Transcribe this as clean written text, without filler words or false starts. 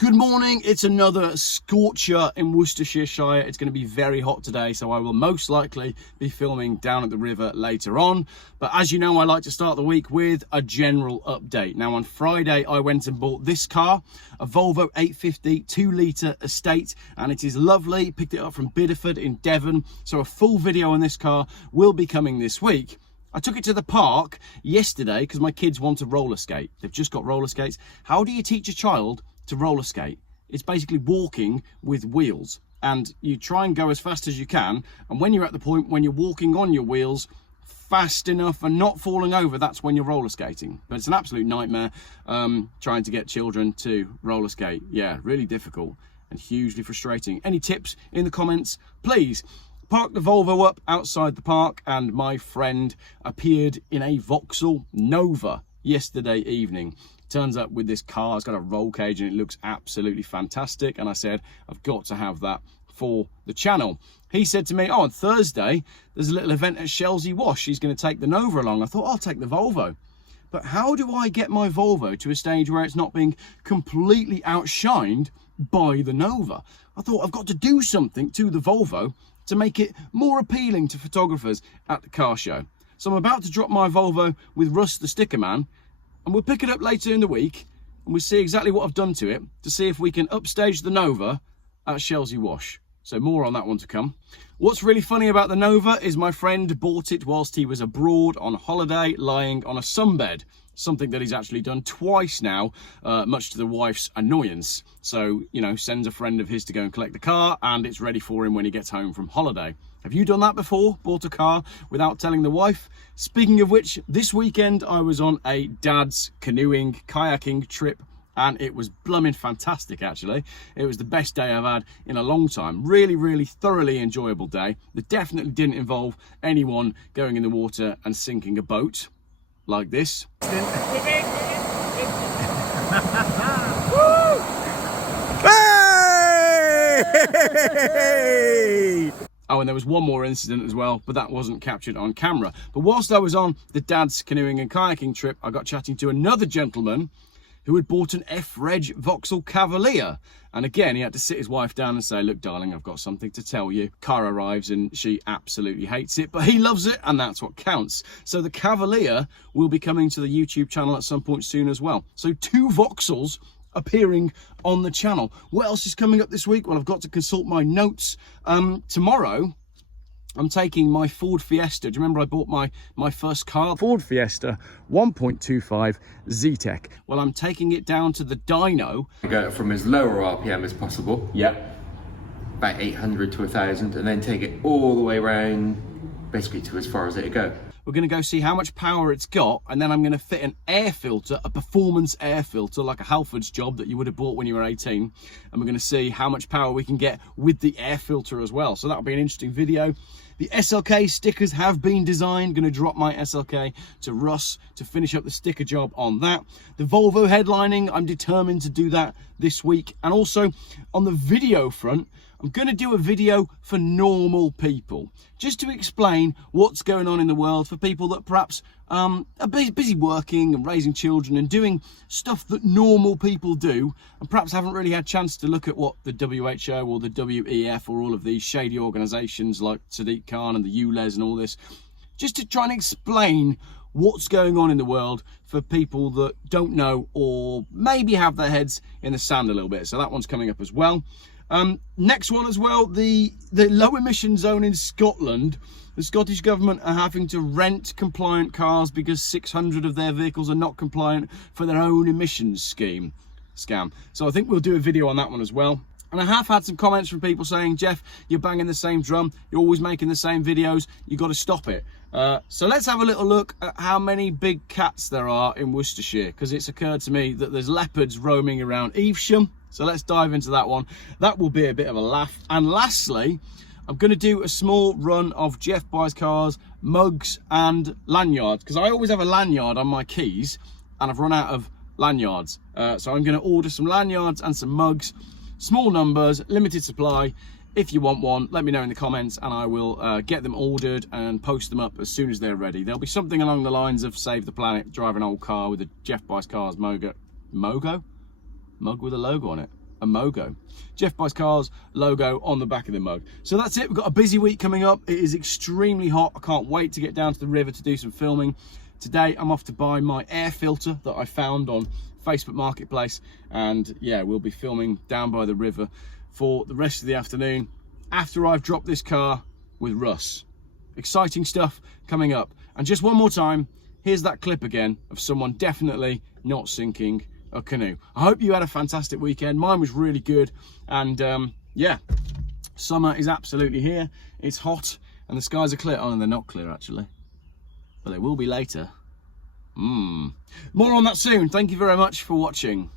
Good morning, it's another scorcher in Worcestershire. It's going to be very hot today, so I will most likely be filming down at the river later on. But as you know, I like to start the week with a general update. Now on Friday, I went and bought this car, a Volvo 850 2-litre estate, and it is lovely. Picked it up from Bideford in Devon, so a full video on this car will be coming this week. I took it to the park yesterday because my kids want to roller skate. They've just got roller skates. How do you teach a child to roller skate? It's basically walking with wheels, and you try and go as fast as you can, and when you're at the point when you're walking on your wheels fast enough and not falling over, that's when you're roller skating. But it's an absolute nightmare trying to get children to roller skate. Yeah, really difficult and hugely frustrating. Any tips in the comments, please. Parked the Volvo up outside the park, and my friend appeared in a Vauxhall Nova yesterday evening. Turns up with this car. It's got a roll cage and it looks absolutely fantastic, and I said I've got to have that for the channel. He said to me, oh, on Thursday there's a little event at Chelsea Wash, he's going to take the Nova along. I thought, I'll take the Volvo. But how do I get my Volvo to a stage where it's not being completely outshined by the Nova? I thought I've got to do something to the Volvo to make it more appealing to photographers at the car show. So I'm about to drop my Volvo with Russ the sticker man, and we'll pick it up later in the week and we'll see exactly what I've done to it to see if we can upstage the Nova at Chelsea Wash. So more on that one to come. What's really funny about the Nova is my friend bought it whilst he was abroad on holiday, lying on a sunbed. Something that he's actually done twice now, much to the wife's annoyance. So, you know, sends a friend of his to go and collect the car, and it's ready for him when he gets home from holiday. Have you done that before? Bought a car without telling the wife? Speaking of which, this weekend I was on a dad's canoeing, kayaking trip, and it was blooming fantastic, actually. It was the best day I've had in a long time. Really thoroughly enjoyable day. That definitely didn't involve anyone going in the water and sinking a boat like this. Hey! Oh, and there was one more incident as well, but that wasn't captured on camera. But whilst I was on the dad's canoeing and kayaking trip, I got chatting to another gentleman who had bought an F-Reg Vauxhall Cavalier. And again, he had to sit his wife down and say, look, darling, I've got something to tell you. Car arrives and she absolutely hates it, but he loves it, and that's what counts. So the Cavalier will be coming to the YouTube channel at some point soon as well. So 2 Vauxhalls appearing on the channel. What else is coming up this week? Well, I've got to consult my notes. Tomorrow I'm taking my Ford Fiesta. Do you remember I bought my first car? Ford Fiesta 1.25 Z-Tech. Well, I'm taking it down to the dyno. Go from as lower RPM as possible. Yep. About 800 to 1,000, and then take it all the way around, basically to as far as it'll go. We're going to go see how much power it's got, and then I'm going to fit an air filter, a performance air filter, like a Halford's job that you would have bought when you were 18. And we're going to see how much power we can get with the air filter as well. So that'll be an interesting video. The SLK stickers have been designed. Going to drop my SLK to Russ to finish up the sticker job on that. The Volvo headlining, I'm determined to do that this week. And also on the video front, I'm going to do a video for normal people, just to explain what's going on in the world for people that perhaps are busy working and raising children and doing stuff that normal people do, and perhaps haven't really had a chance to look at what the WHO or the WEF or all of these shady organisations like Sadiq Khan and the ULEZ and all this, just to try and explain what's going on in the world for people that don't know or maybe have their heads in the sand a little bit. So that one's coming up as well. Next one as well, the low emission zone in Scotland. The Scottish government are having to rent compliant cars because 600 of their vehicles are not compliant for their own emissions scam. So I think we'll do a video on that one as well. And I have had some comments from people saying, Geoff, you're banging the same drum, you're always making the same videos, you got to stop it. So let's have a little look at how many big cats there are in Worcestershire, because it's occurred to me that there's leopards roaming around Evesham. So let's dive into that one. That will be a bit of a laugh. And lastly, I'm going to do a small run of Geoff Buys Cars, mugs and lanyards, because I always have a lanyard on my keys and I've run out of lanyards. So I'm going to order some lanyards and some mugs, small numbers, limited supply. If you want one, let me know in the comments and I will get them ordered and post them up as soon as they're ready. There'll be something along the lines of Save the Planet, drive an old car with a Geoff Buys Cars mug with a logo on it. a Mogo. Geoff Buys Cars logo on the back of the mug. So that's it. We've got a busy week coming up. It is extremely hot. I can't wait to get down to the river to do some filming. Today I'm off to buy my air filter that I found on Facebook Marketplace, and yeah, we'll be filming down by the river for the rest of the afternoon after I've dropped this car with Russ. Exciting stuff coming up. And just one more time, here's that clip again of someone definitely not sinking a canoe. I hope you had a fantastic weekend. Mine was really good, and yeah, summer is absolutely here. It's hot and the skies are clear. Oh, and they're not clear actually, but they will be later. More on that soon. Thank you very much for watching.